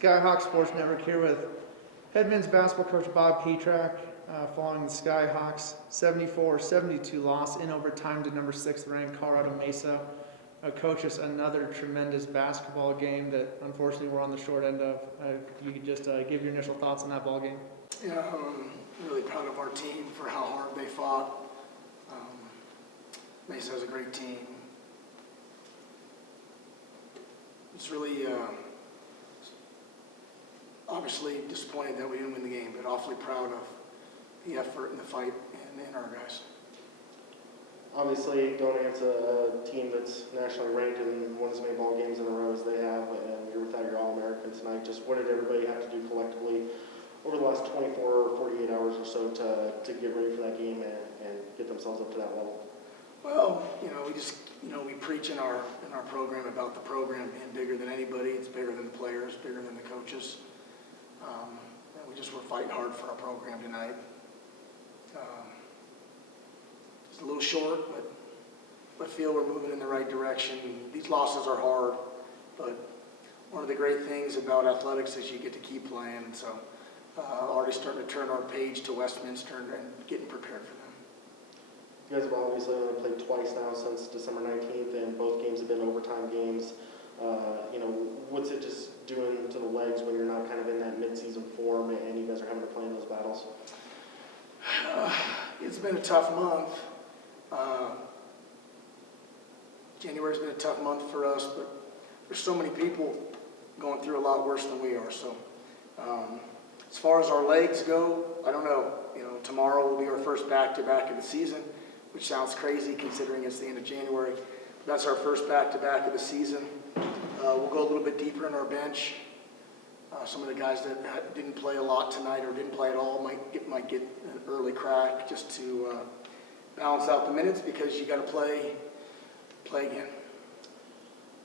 Skyhawk Sports Network here with head men's basketball coach Bob Petrak, following the Skyhawks 74-72 loss in overtime to number 6 ranked Colorado Mesa. Coach, it's another tremendous basketball game that unfortunately we're on the short end of. If you could just give your initial thoughts on that ball game. Yeah, I'm really proud of our team for how hard they fought. Mesa has a great team. It's really obviously disappointed that we didn't win the game, but awfully proud of the effort and the fight and our guys. Obviously, going against a team that's nationally ranked and won as many ball games in a row as they have, and you're without your All-American tonight, just what did everybody have to do collectively over the last 24 or 48 hours or so to get ready for that game and get themselves up to that level? Well, we preach in our program about the program being bigger than anybody. It's bigger than the players, bigger than the coaches. And we just were fighting hard for our program tonight. It's a little short, but I feel we're moving in the right direction. These losses are hard, but one of the great things about athletics is you get to keep playing. And so already starting to turn our page to Westminster and getting prepared for them. You guys have obviously only played twice now since December 19th, and both games have been overtime games. What's it just doing to the legs when you're not kind of in that mid-season form and you guys are having to play in those battles? It's been a tough month. January's been a tough month for us, but there's so many people going through a lot worse than we are. So as far as our legs go, I don't know. Tomorrow will be our first back-to-back of the season, which sounds crazy considering it's the end of January. That's our first back-to-back of the season. We'll go a little bit deeper in our bench. Some of the guys that didn't play a lot tonight or didn't play at all might get an early crack just to balance out the minutes, because you got to play again.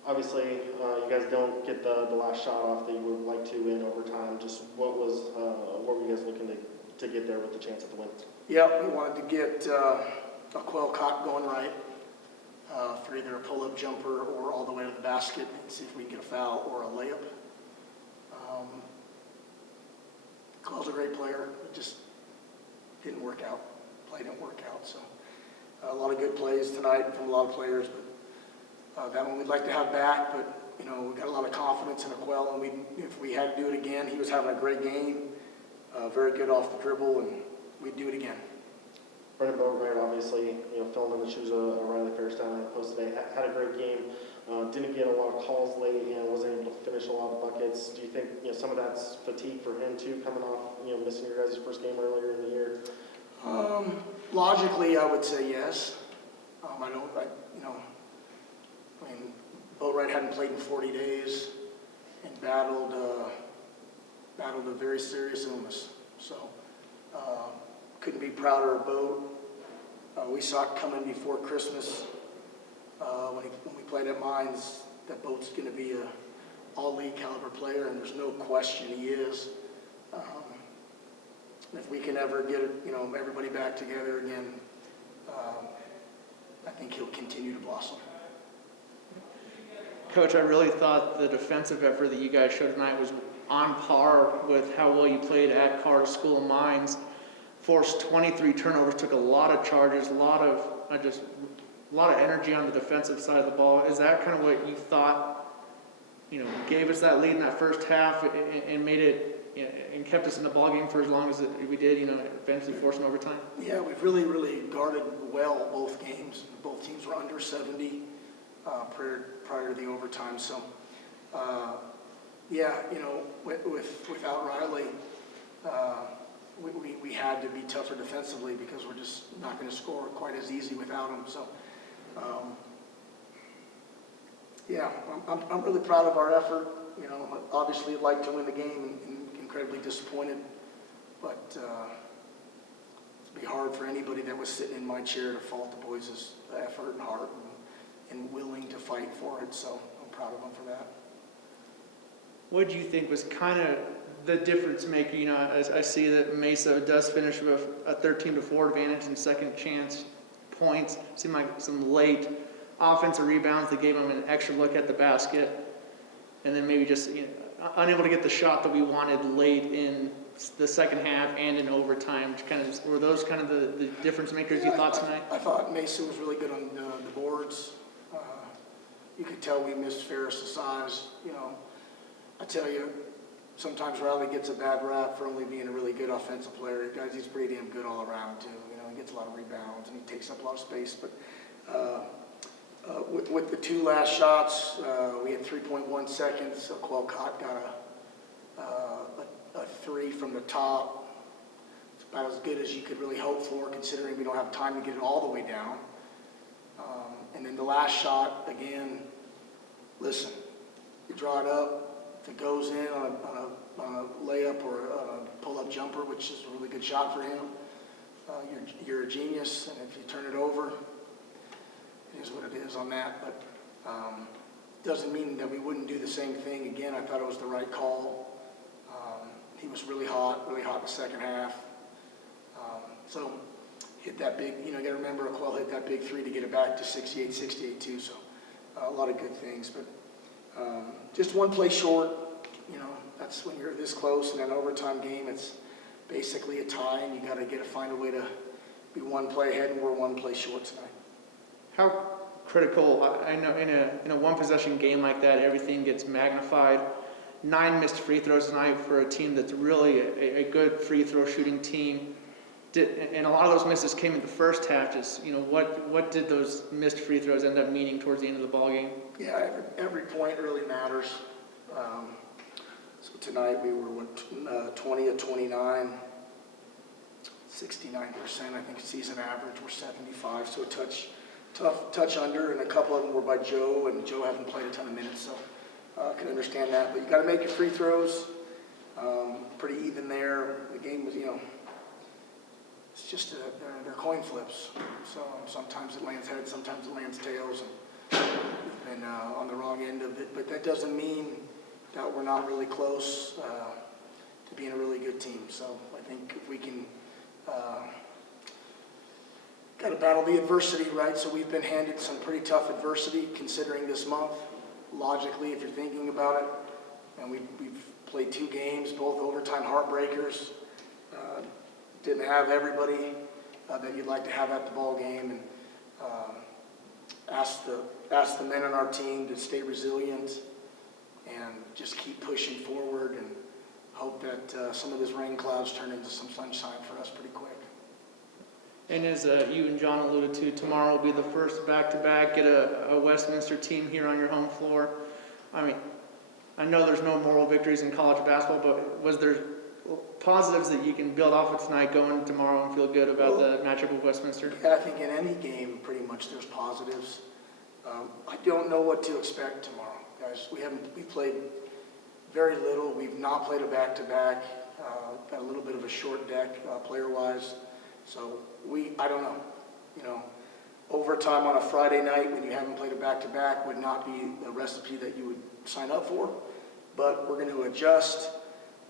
Obviously, you guys don't get the last shot off that you would like to in overtime. Just what were you guys looking to get there with the chance at the win? Yeah, we wanted to get a quail cock going right for either a pull-up jumper or all the way to the basket and see if we can get a foul or a layup. Quail's a great player. It just didn't work out. Play didn't work out. So a lot of good plays tonight from a lot of players, but that one we'd like to have back. But we got a lot of confidence in Quail, and if we had to do it again, he was having a great game, very good off the dribble, and we'd do it again. Brendan Boatwright, obviously, filling in the shoes of Riley Fairstein on the post today, had a great game. Didn't get a lot of calls late and wasn't able to finish a lot of buckets. Do you think some of that's fatigue for him too, coming off missing your guys' first game earlier in the year? Logically, I would say yes. Boatwright hadn't played in 40 days and battled a very serious illness. So couldn't be prouder of Boat. We saw it coming before Christmas when we played at Mines that Boat's going to be a all-league caliber player, and there's no question he is. If we can ever get everybody back together again, I think he'll continue to blossom. Coach, I really thought the defensive effort that you guys showed tonight was on par with how well you played at College School of Mines. Forced 23 turnovers, took a lot of charges, a lot of energy on the defensive side of the ball. Is that kind of what you thought, gave us that lead in that first half and made it, and kept us in the ball game for as long as we did, eventually forcing overtime? Yeah, we've really, really guarded well both games. Both teams were under 70 prior to the overtime. So, without Riley, we had to be tougher defensively because we're just not going to score quite as easy without him. So, I'm really proud of our effort. Obviously, I'd like to win the game and incredibly disappointed, but it'd be hard for anybody that was sitting in my chair to fault the boys' effort and heart and willing to fight for it. So I'm proud of them for that. What do you think was kind of the difference maker? As I see that Mesa does finish with a 13-4 advantage in second chance points. Seemed like some late offensive rebounds that gave them an extra look at the basket, and then maybe just unable to get the shot that we wanted late in the second half and in overtime. Were those kind of the difference makers you thought tonight? I thought Mesa was really good on the boards. You could tell we missed Ferris' size. I tell you, sometimes Riley gets a bad rap for only being a really good offensive player. Guys, he's pretty damn good all around too. He gets a lot of rebounds and he takes up a lot of space. But with the two last shots, we had 3.1 seconds. So Qualcott got a three from the top. It's about as good as you could really hope for, considering we don't have time to get it all the way down. And then the last shot, again, listen, you draw it up, if it goes in on a layup or a pull-up jumper, which is a really good shot for him, you're a genius, and if you turn it over, it is what it is on that. But doesn't mean that we wouldn't do the same thing. Again, I thought it was the right call. He was really hot in the second half. So hit that big, you got to remember, Aquel hit that big three to get it back to 68 too. So a lot of good things. But just one play short, that's when you're this close in an overtime game. It's basically a tie, and you got to find a way to be one play ahead, and we're one play short tonight. How critical, I know in a one possession game like that, everything gets magnified. 9 missed free throws tonight for a team that's really a good free throw shooting team. And a lot of those misses came in the first half. Just, what did those missed free throws end up meaning towards the end of the ball game? Yeah, every point really matters. So tonight we were 20 of 29, 69%. I think season average we're 75. So a touch under, and a couple of them were by Joe, and Joe hasn't played a ton of minutes, so I can understand that. But you got to make your free throws. Pretty even there. The game was, it's just they're coin flips. So sometimes it lands heads, sometimes it lands tails, and we've been on the wrong end of it. But that doesn't mean that we're not really close to being a really good team. So I think if we can got to battle the adversity, right? So we've been handed some pretty tough adversity considering this month. Logically, if you're thinking about it, and we've played 2 games, both overtime heartbreakers. Didn't have everybody that you'd like to have at the ball game, and ask the men on our team to stay resilient and just keep pushing forward, and hope that some of these rain clouds turn into some sunshine for us pretty quick. And as you and John alluded to, tomorrow will be the first back-to-back, get a Westminster team here on your home floor. I mean, I know there's no moral victories in college basketball, but was there positives that you can build off of tonight going tomorrow and feel good about the matchup with Westminster? Yeah, I think in any game, pretty much there's positives. I don't know what to expect tomorrow, guys. We played very little. We've not played a back-to-back. Got a little bit of a short deck player-wise. So I don't know. Overtime on a Friday night when you haven't played a back-to-back would not be the recipe that you would sign up for. But we're going to adjust,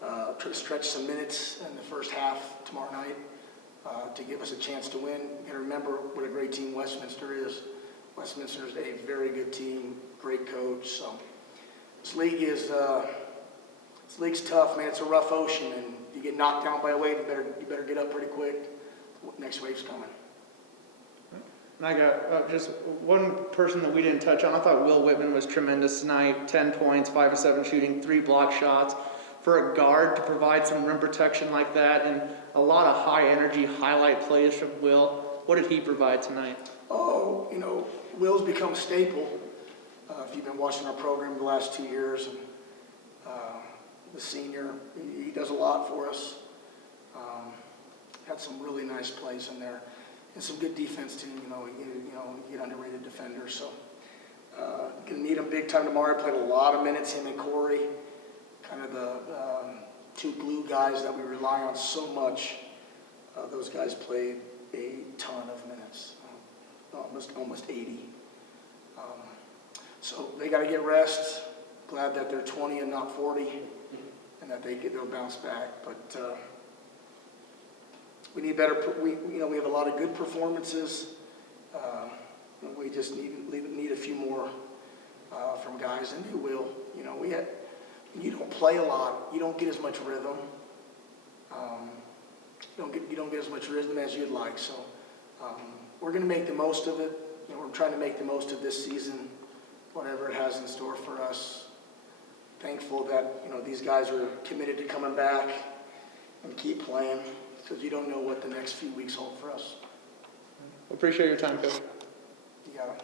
try to stretch some minutes in the first half tomorrow night to give us a chance to win. You got to remember what a great team Westminster is. Westminster is a very good team, great coach. So this league's tough, man. It's a rough ocean, and you get knocked down by a wave, you better get up pretty quick. Next wave's coming. And I got just one person that we didn't touch on. I thought Will Whitman was tremendous tonight. 10 points, 5 of 7 shooting, 3 block shots. For a guard to provide some rim protection like that, and a lot of high energy highlight plays from Will. What did he provide tonight? Oh, Will's become a staple. If you've been watching our program the last 2 years, and the senior, he does a lot for us. Had some really nice plays in there, and some good defense too. Get underrated defenders. So gonna need him big time tomorrow. Played a lot of minutes. Him and Corey, kind of the 2 glue guys that we rely on so much. Those guys played a ton of minutes, almost 80. So they got to get rest. Glad that they're 20 and not 40, and that they'll bounce back. But we need better. We have a lot of good performances. We just need a few more from guys, and they will. you don't play a lot, you don't get as much rhythm. You don't get as much rhythm as you'd like. So we're going to make the most of it. You know, we're trying to make the most of this season, whatever it has in store for us. Thankful that, you know, these guys are committed to coming back and keep playing, because you don't know what the next few weeks hold for us. Appreciate your time, Coach. You got it.